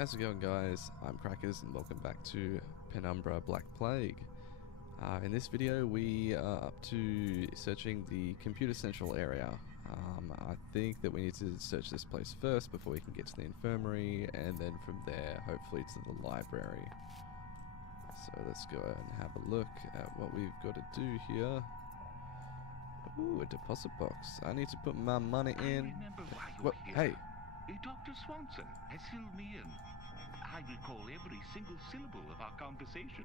How's it going, guys? I'm Krackers and welcome back to Penumbra Black Plague. In this video we are up to searching the Computer Central area. I think that we need to search this place first before we can get to the infirmary, and then from there hopefully to the library. So let's go and have a look at what we've got to do here. Ooh, a deposit box. I need to put my money in. I remember why you're What? here. Hey! Dr. Swanson has filled me in. I recall every single syllable of our conversation.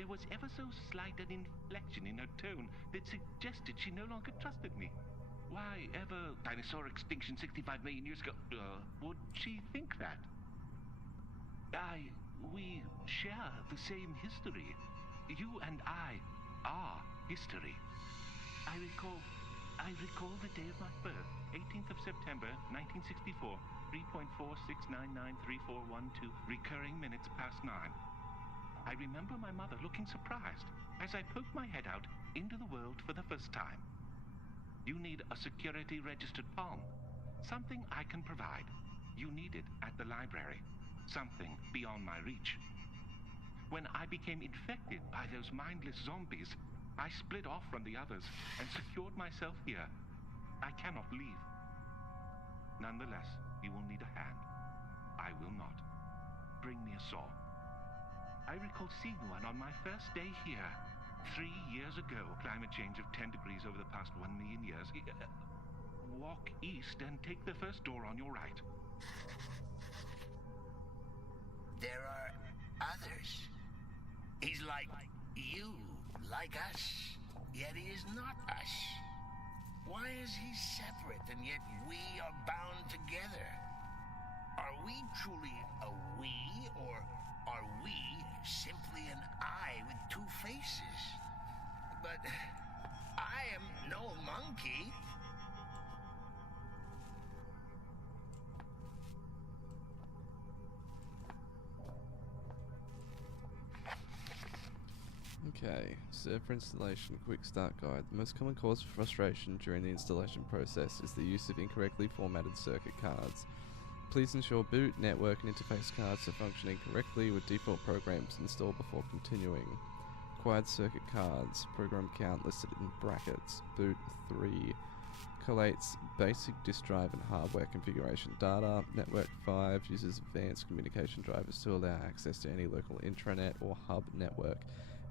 There was ever so slight an inflection in her tone that suggested she no longer trusted me. Why ever dinosaur extinction 65 million years ago would she think that? We share the same history. You and I are history. I recall the day of my birth, 18th of September, 1964, 3.46993412, recurring minutes past 9. I remember my mother looking surprised as I poked my head out into the world for the first time. You need a security registered palm. Something I can provide. You need it at the library. Something beyond my reach. When I became infected by those mindless zombies, I split off from the others and secured myself here. I cannot leave. Nonetheless, you will need a hand. I will not. Bring me a saw. I recall seeing one on my first day here, 3 years ago. Climate change of 10 degrees over the past 1 million years. Walk east and take the first door on your right. There are others. He's like you, like us, yet he is not us. Why is he separate and yet we are bound together? Are we truly a we, or are we simply an I with two faces? But I am no monkey. Okay, server installation quick start guide. The most common cause for frustration during the installation process is the use of incorrectly formatted circuit cards. Please ensure boot, network and interface cards are functioning correctly with default programs installed before continuing. Required circuit cards, program count listed in brackets, boot 3. Collates basic disk drive and hardware configuration data. Network 5 uses advanced communication drivers to allow access to any local intranet or hub network.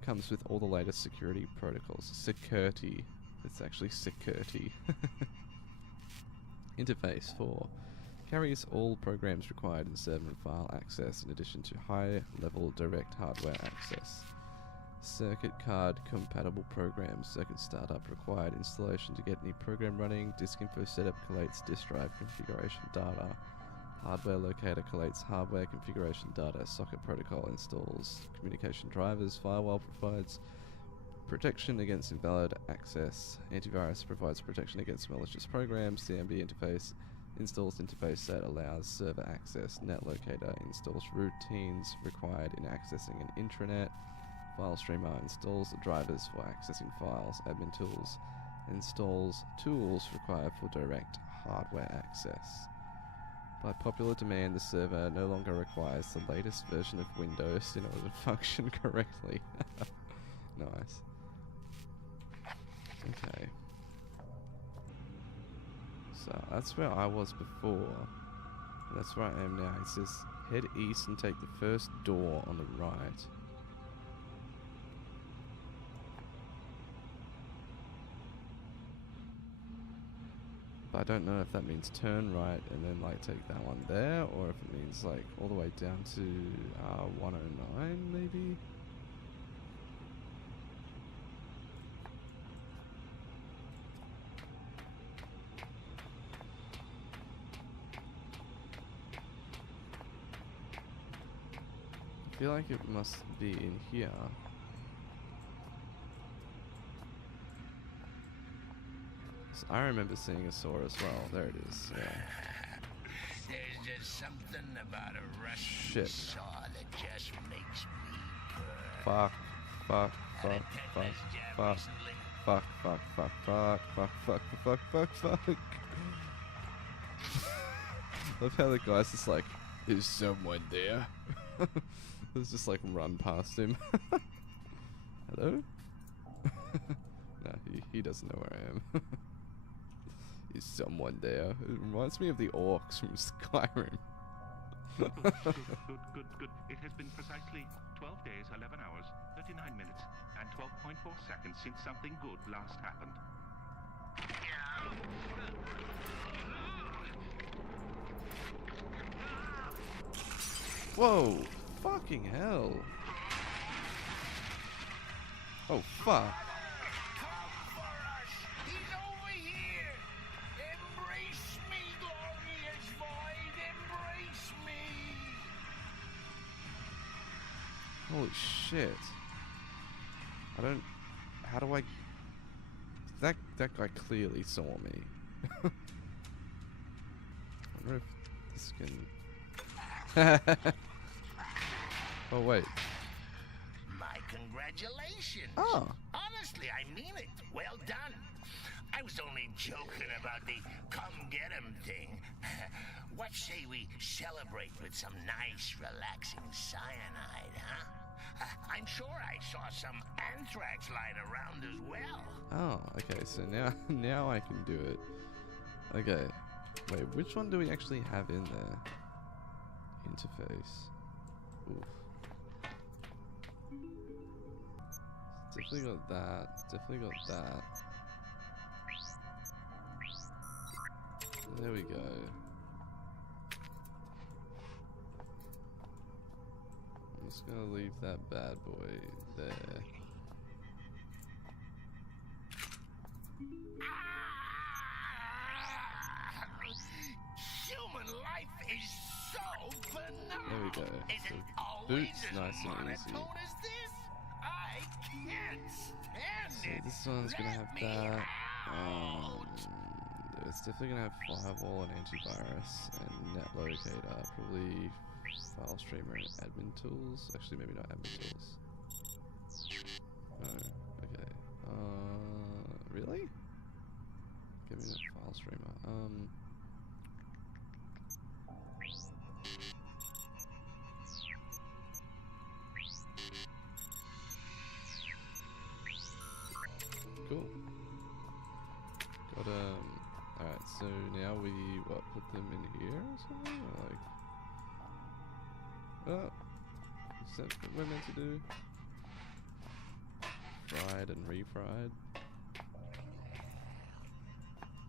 Comes with all the latest security protocols. Security. It's actually security. Interface 4. Carries all programs required in server and file access in addition to high-level direct hardware access. Circuit card compatible programs. Circuit startup required installation to get any program running. Disk info setup collates disk drive configuration data. Hardware locator collates hardware configuration data. Socket protocol installs communication drivers. Firewall provides protection against invalid access. Antivirus provides protection against malicious programs. CMD interface installs interface that allows server access. Net locator installs routines required in accessing an intranet. File streamer installs drivers for accessing files. Admin tools installs tools required for direct hardware access. By popular demand, the server no longer requires the latest version of Windows in order to function correctly. Nice. Okay. So that's where I was before. That's where I am now. It says head east and take the first door on the right. I don't know if that means turn right and then like take that one there, or if it means like all the way down to 109 maybe. I feel like it must be in here. I remember seeing a saw as well. There it is. Yeah. There's just something about a Russian saw that just makes me purr. Fuck. Fuck. Fuck. Fuck. Fuck. Fuck. Fuck. Fuck. Fuck. Fuck. Fuck. Fuck. Fuck. Fuck. Love how the guy's just like, Is someone there? Let's just like run past him. Hello? No, he doesn't know where I am. Is someone there? It reminds me of the orcs from Skyrim. Good. It has been precisely 12 days, 11 hours, 39 minutes, and 12.4 seconds since something good last happened. Whoa! Fucking hell! Oh fuck! Come for us! He's over here! Embrace me, glorious void! Embrace me! Holy shit! I don't. How do I? That guy clearly saw me. I wonder if this can. Oh wait. My congratulations! Oh. Honestly, I mean it. Well done. I was only joking about the come get 'em thing. What say we celebrate with some nice, relaxing cyanide, huh? I'm sure I saw some anthrax lying around as well. Oh, okay. So now I can do it. Okay. Wait, which one do we actually have in there? Interface. Oof. Definitely got that. Definitely got that. There we go. I'm just gonna leave that bad boy there. Human life is so banal. There we go. Is it So always boots, as nice and monotone easy. as this? I can't stand So it. this one's gonna have Let me that. out. It's definitely gonna have firewall and antivirus and net locator, probably file streamer and admin tools. Actually, maybe not admin tools. Oh, okay. Really? Give me that file streamer. Cool. Got alright, so now we put them in here or something? Or like is that what we're meant to do? Fried and refried.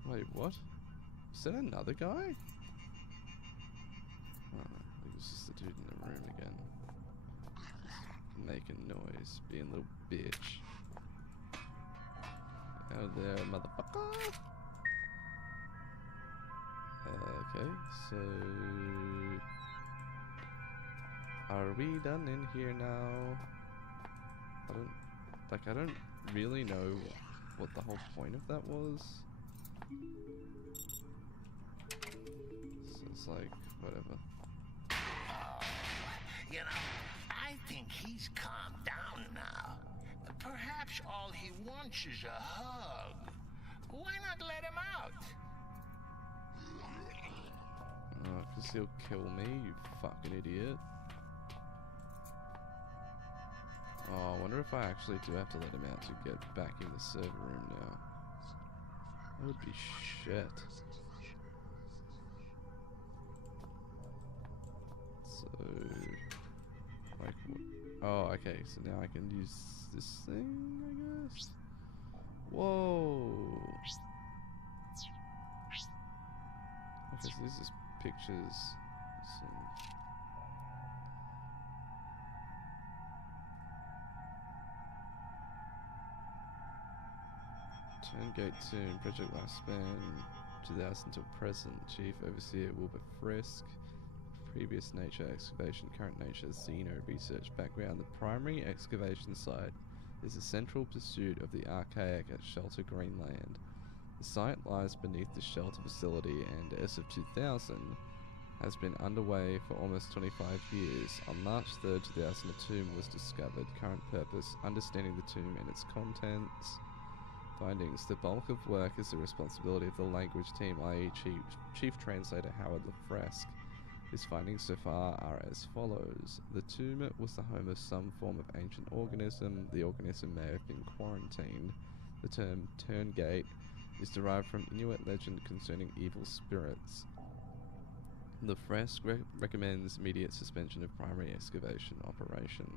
Wait, what? Is that another guy? Oh, it was just the dude in the room again. Just making noise, being a little bitch. Out there, motherfucker! Okay, so... Are we done in here now? I don't really know what the whole point of that was. So it's like, whatever. Oh, you know, I think he's calmed down now. Perhaps all he wants is a hug. Why not let him out? Oh, 'cause he'll kill me, you fucking idiot. Oh, I wonder if I actually do have to let him out to get back in the server room now. That would be shit. So, like, oh, okay, so now I can use this thing, I guess? Whoa! Okay, so this is pictures. Some Turn gate tune, project lifespan 2000 to present. Chief Overseer Wilbur Frisk. Previous nature excavation, current nature Xeno research background. The primary excavation site is a central pursuit of the archaic at Shelter Greenland. The site lies beneath the shelter facility and, as of 2000, has been underway for almost 25 years. On March 3rd, 2000, a tomb was discovered. Current purpose, understanding the tomb and its contents. Findings, the bulk of work is the responsibility of the language team, i.e. Chief Translator Howard LaFresque. His findings so far are as follows. The tomb was the home of some form of ancient organism. The organism may have been quarantined. The term Turngate is derived from Inuit legend concerning evil spirits. The fresk recommends immediate suspension of primary excavation operation.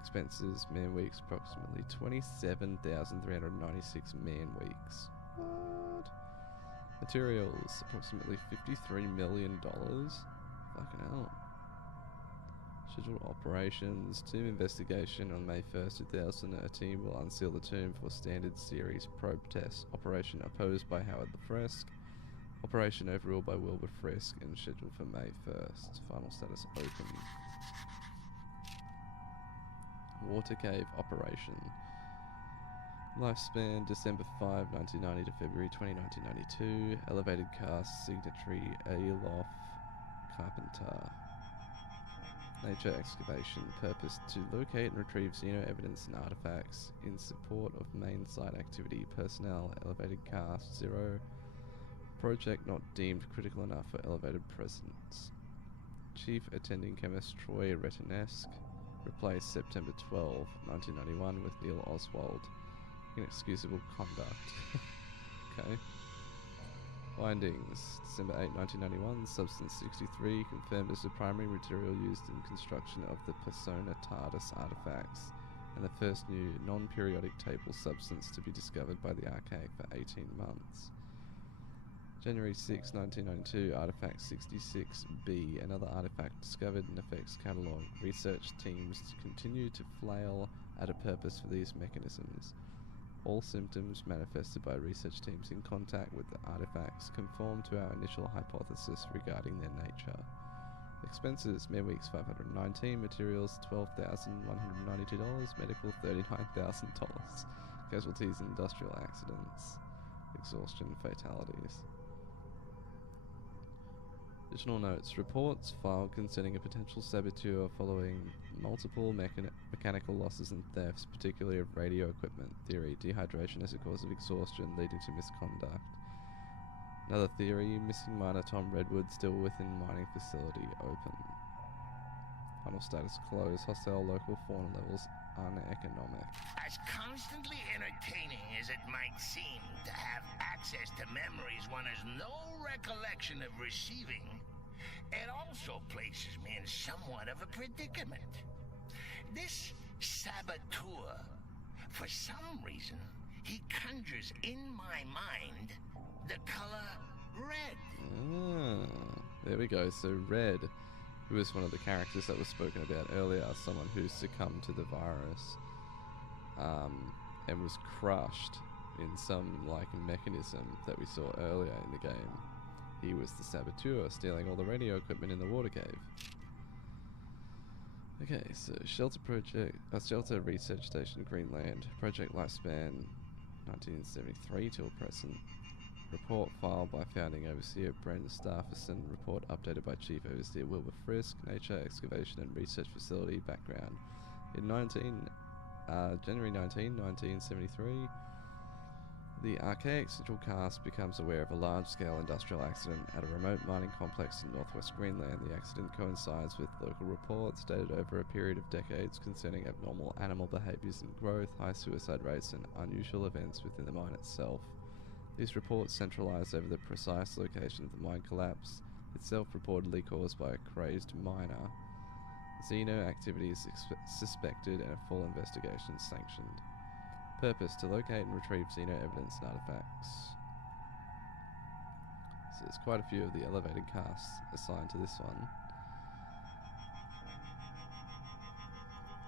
Expenses, man weeks, approximately 27,396 man weeks. What? Materials, approximately $53 million. Fucking hell. Scheduled operations, tomb investigation on May 1st, 2000. A team will unseal the tomb for standard series probe tests. Operation opposed by Howard the Fresk. Operation overruled by Wilbur Frisk and scheduled for May 1st. Final status open. Water cave operation. Lifespan December 5, 1990 to February 20, 1992. Elevated cast signatory Alof Carpenter. Nature excavation. Purpose to locate and retrieve xeno evidence and artifacts in support of main site activity. Personnel. Elevated cast 0. Project not deemed critical enough for elevated presence. Chief attending chemist Troy Retinesque. Replaced September 12, 1991 with Neil Oswald. Inexcusable conduct. Okay. Findings. December 8, 1991. Substance 63 confirmed as the primary material used in construction of the Persona TARDIS artifacts, and the first new non-periodic table substance to be discovered by the Archaic for 18 months. January 6, 1992, Artifact 66B, another artifact discovered in Effects Catalogue. Research teams continue to flail at a purpose for these mechanisms. All symptoms manifested by research teams in contact with the artifacts conform to our initial hypothesis regarding their nature. Expenses, man weeks 519, materials $12,192, medical $39,000. Casualties, industrial accidents, exhaustion, fatalities. Additional notes. Reports filed concerning a potential saboteur following multiple mechanical losses and thefts, particularly of radio equipment. Theory. Dehydration as a cause of exhaustion leading to misconduct. Another theory. Missing miner Tom Redwood still within mining facility open. Final status closed. Hostile local fauna levels uneconomic. As constantly entertaining as it might seem to have access to memories one has no recollection of receiving, it also places me in somewhat of a predicament. This saboteur, for some reason, he conjures in my mind the color red. There we go. So Red, who is one of the characters that was spoken about earlier, someone who succumbed to the virus and was crushed in some mechanism that we saw earlier in the game. He was the saboteur, stealing all the radio equipment in the water cave. Okay, so Shelter Research Station, Greenland. Project lifespan 1973 till present. Report filed by Founding Overseer Brendan Stafferson. Report updated by Chief Overseer Wilbur Frisk. Nature, Excavation and Research Facility. Background. In January 19, 1973, the Archaic Central Cast becomes aware of a large-scale industrial accident at a remote mining complex in northwest Greenland. The accident coincides with local reports dated over a period of decades concerning abnormal animal behaviors and growth, high suicide rates, and unusual events within the mine itself. These reports centralize over the precise location of the mine collapse, itself reportedly caused by a crazed miner. Xeno activity is suspected and a full investigation sanctioned. Purpose to locate and retrieve xeno evidence and artifacts. So there's quite a few of the elevated casts assigned to this one.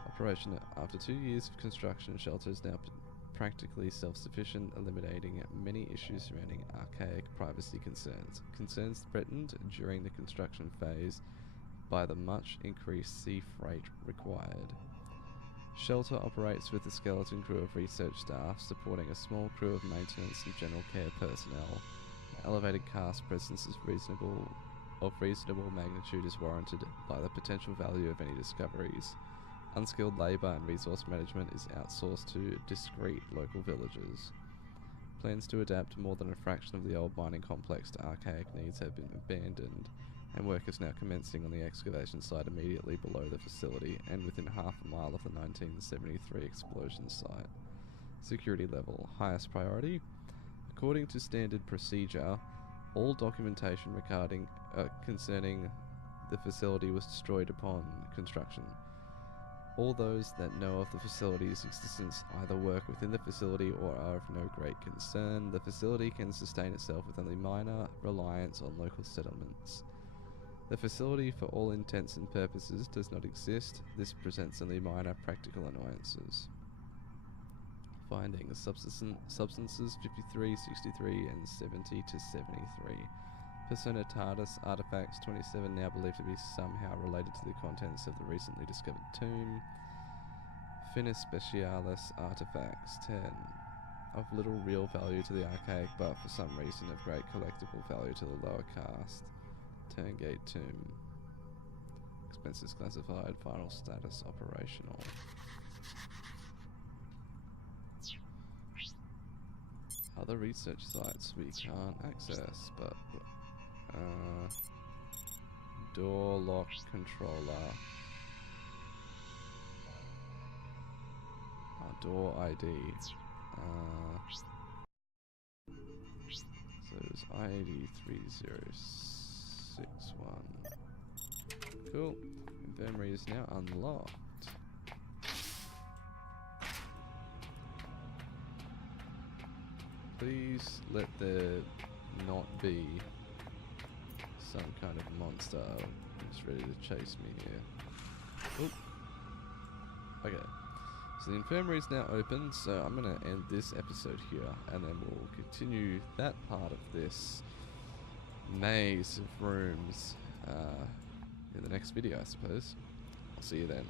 Operation. After 2 years of construction, Shelter is now practically self-sufficient, eliminating many issues surrounding archaic privacy concerns. Concerns threatened during the construction phase by the much increased sea freight required. Shelter operates with a skeleton crew of research staff, supporting a small crew of maintenance and general care personnel. An elevated cast presence is reasonable magnitude is warranted by the potential value of any discoveries. Unskilled labour and resource management is outsourced to discreet local villagers. Plans to adapt more than a fraction of the old mining complex to archaic needs have been abandoned. and work is now commencing on the excavation site immediately below the facility and within half a mile of the 1973 explosion site. Security level, highest priority. According to standard procedure, all documentation concerning the facility was destroyed upon construction. All those that know of the facility's existence either work within the facility or are of no great concern. The facility can sustain itself with only minor reliance on local settlements. The facility, for all intents and purposes, does not exist. This presents only minor practical annoyances. Findings: substances 53, 63, and 70 to 73. Personatatis artifacts 27 now believed to be somehow related to the contents of the recently discovered tomb. Finis specialis artifacts 10. Of little real value to the archaic, but for some reason of great collectible value to the lower caste. Turngate tomb. Expenses classified. Final status operational. Other research sites we can't access, but door lock controller. Door ID. So it's ID 3061. Cool. Infirmary is now unlocked. Please let there not be some kind of monster who's ready to chase me here. Oop. Okay. So the infirmary is now open, so I'm going to end this episode here, and then we'll continue that part of this maze of rooms in the next video, I suppose. I'll see you then.